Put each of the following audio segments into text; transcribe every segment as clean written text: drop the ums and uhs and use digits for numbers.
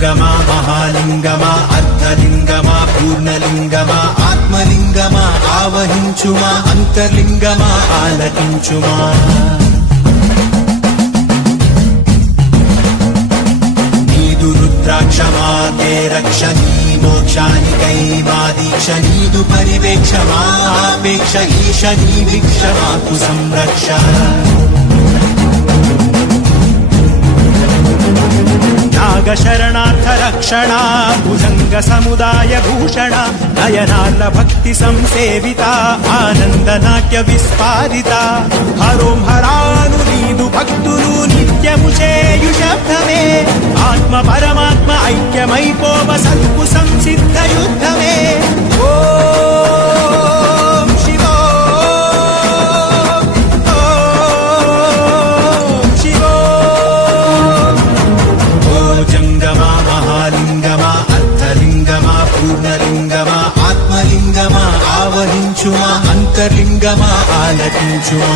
జంగమా మహాలింగమా అర్ధలింగమా పూర్ణలింగమా ఆత్మలింగమా ఆవహించుమా అంతర్లింగమా ఆలకించుమా నీదు రుద్రాక్షమా తే రక్ష నీ మోక్షానికై మా దీక్ష నీదు పరివేక్షమా ఆపేక్ష ఈశ నీ భిక్ష మాకు సంరక్ష నాగ శరణార్థ రక్షణ భుజంగ సముదాయ భూషణ నయనార్ల భక్తి సంసేవిత ఆనంద నాట్య విస్పారిత హరోం హరాను నీదు భక్తులు నిత్యము చేయు శబ్దమే ఆత్మ పరమాత్మ ఐక్యమైపోవ సద్గు సంసిద్ధ యుద్ధమే పూర్ణలింగమా ఆత్మలింగమా ఆవహించుమా అంతర్లింగమా ఆలకించుమా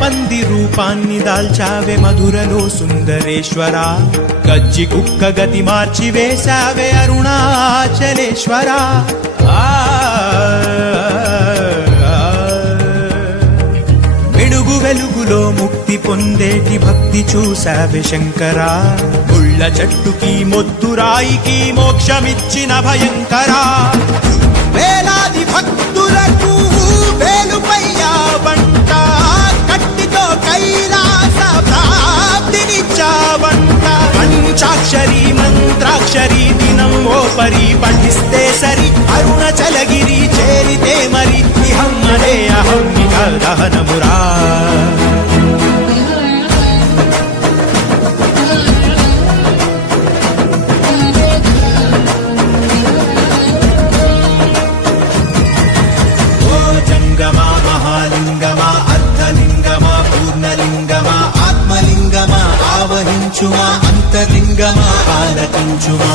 పంది రూపాన్ని దాల్చావే మధురలో సుందరేశ్వరా గజ్జి కుక్క గతి మార్చి వేశావే అరుణాచలేశ్వరా వెలుగు వెలుగులో ముక్తి పొందేటి భక్తి చూశావే శంకరా ముళ్ళ చెట్టుకి మొద్దురాయికి మోక్షమిచ్చిన భయంకరా వేలాది భక్తులకు వేలుపయ్యా వంట కట్టితో కైలాస ప్రాప్తినిచ్చావంట పంచాక్షరి మంత్రాక్షరి దినం ఓ పరి పఠిస్తే సరి అరుణాచలగిరి చేరితే మరి ఇహమ్మదే అహమ్మిక దహనమురా జంగమా మహాలింగమా అర్ధలింగమా పూర్ణలింగమా ఆత్మలింగమా ఆవహించుమా అంతర్లింగమా ఆలకించుమా